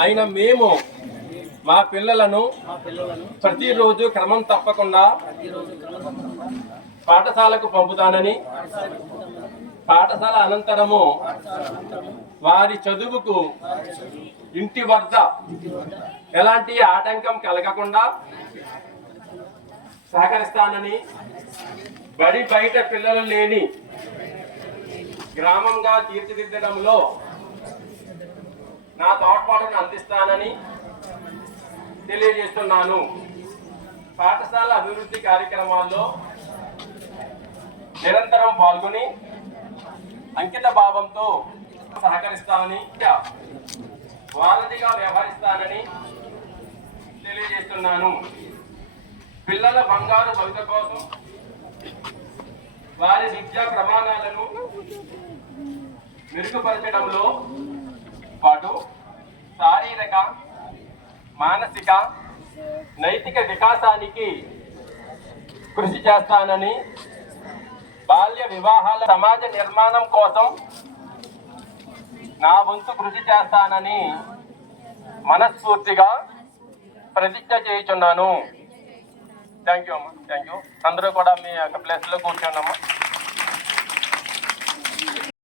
అయిన మేము మా పిల్లలను ప్రతిరోజు క్రమం తప్పకుండా పాఠశాలకు పంపుతానని పాఠశాల అనంతరము వారి చదువుకు ఇంటి వద్ద ఎలాంటి ఆటంకం కలగకుండా సహకరిస్తానని బడి బయట పిల్లలు లేని గ్రామంగా తీర్చిదిద్దడంలో నా తోడ్పాటును అందిస్తానని తెలియజేస్తున్నాను. పాఠశాల అభివృద్ధి కార్యక్రమాల్లో నిరంతరం పాల్గొని అంకిత భావంతో సహకరిస్తానని వారధిగా వ్యవహరిస్తానని తెలియజేస్తున్నాను. పిల్లల బంగారు భవిత కోసం వారి విద్యా ప్రమాణాలను మెరుగుపరచడంలో పాటు మానసిక నైతిక వికాసానికి కృషి చేస్తానని బాల్య వివాహాల సమాజ నిర్మాణం కోసం నా వంతు కృషి చేస్తానని మనస్ఫూర్తిగా ప్రతిజ్ఞ చేయుచున్నాను. థ్యాంక్ యూ అమ్మా. థ్యాంక్ యూ అందరూ కూడా మీ యొక్క ప్లేస్లో కూర్చోండి అమ్మా.